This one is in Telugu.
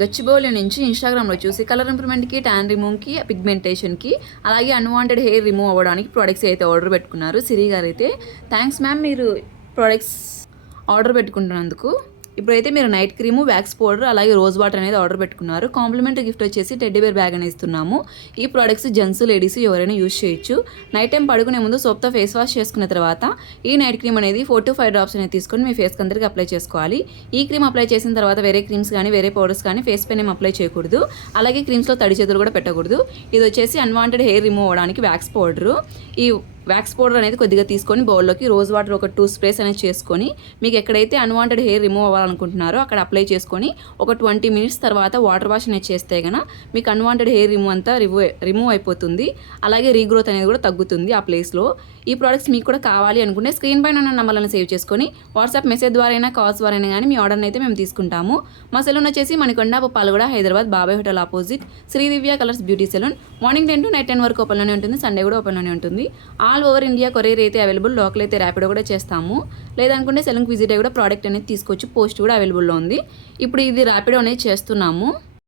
గచ్చిబౌలి నుంచి ఇన్‌స్టాగ్రామ్‌లో చూసి కలర్ ఇంప్రూవ్‌మెంట్‌కి, టాన్ రిమూవ్‌కి, పిగ్మెంటేషన్‌కి అలాగే అన్‌వాంటెడ్ హెయిర్ రిమూవ్ అవ్వడానికి ప్రొడక్ట్స్ అయితే ఆర్డర్ పెట్టుకున్నారు. సిరి గారైతే థ్యాంక్స్ మ్యామ్ మీరు ప్రొడక్ట్స్ ఆర్డర్ పెట్టుకుంటున్నందుకు. ఇప్పుడైతే మీరు నైట్ క్రీము, వ్యాక్స్ పౌడర్ అలాగే రోజ్ వాటర్ అనేది ఆర్డర్ పెట్టుకున్నారు. కాంప్లిమెంటరీ గిఫ్ట్ వచ్చేసి టెడ్డీ బేర్ బ్యాగ్ అనేది ఇస్తున్నాము. ఈ ప్రొడక్ట్స్ జెంట్స్, లేడీస్ ఎవరైనా యూజ్ చేయొచ్చు. నైట్ టైం పడుకునే ముందు సోప్తో ఫేస్ వాష్ చేసుకున్న తర్వాత ఈ నైట్ క్రీమ్ అనేది 4 to 5 డ్రాప్స్ అనేది తీసుకొని మీ ఫేస్కి అందరికి అప్లై చేసుకోవాలి. ఈ క్రీమ్ అప్లై చేసిన తర్వాత వేరే క్రీమ్స్ కానీ వేరే పౌడర్స్ కానీ ఫేస్ పైన ఏం అప్లై చేయకూడదు. అలాగే క్రీమ్స్లో తడి చేతులు కూడా పెట్టకూడదు. ఇది వచ్చేసి అన్వాంటెడ్ హెయిర్ రిమూవ్ అవ్వడానికి వ్యాక్స్ పౌడరు. ఈ వ్యాక్స్ పౌడర్ అనేది కొద్దిగా తీసుకొని బౌల్లోకి రోజ్ వాటర్ ఒక 2 స్ప్రేస్ అనేది చేసుకొని మీకు ఎక్కడైతే అన్వాంటెడ్ హెయిర్ రిమూవ్ అవ్వాలనుకుంటున్నారో అక్కడ అప్లై చేసుకొని ఒక 20 మినిట్స్ తర్వాత వాటర్ వాష్ అనేది చేస్తే కనుక మీకు అన్వాంటెడ్ హెయిర్ రిమూవ్ అంతా రిమూవ్ అయిపోతుంది. అలాగే రీగ్రోత్ అనేది కూడా తగ్గుతుంది ఆ ప్లేస్లో. ఈ ప్రోడక్ట్స్ మీకు కూడా కావాలి అనుకుంటే స్క్రీన్ పైన ఉన్న నంబర్లను సేవ్ చేసుకొని వాట్సాప్ మెసేజ్ ద్వారా అయినా కాల్స్ ద్వారా అయినా కానీ మీ ఆర్డర్ని అయితే మేము తీసుకుంటాము. మా సెలూన్ వచ్చేసి Manikonda, Puppalaguda, Hyderabad, Babai hotel opposite Sri Divya colours beauty salon. Morning 10 to night 10 వరకు ఓపెన్లోనే ఉంటుంది. సండే కూడా ఓపెన్లోనే ఉంటుంది. ఆల్ ఓవర్ ఇండియా కొరియర్ అయితే అవైలబుల్. లోకల్ అయితే ర్యాపిడో కూడా చేస్తాము. లేదనుకుంటే సెలూన్కి విజిట్ అయ్యి కూడా ప్రోడక్ట్ అనేది తీసుకోవచ్చు. పోస్ట్ కూడా అవైలబుల్లో ఉంది. ఇప్పుడు ఇది ర్యాపిడో అనేది చేస్తున్నాము.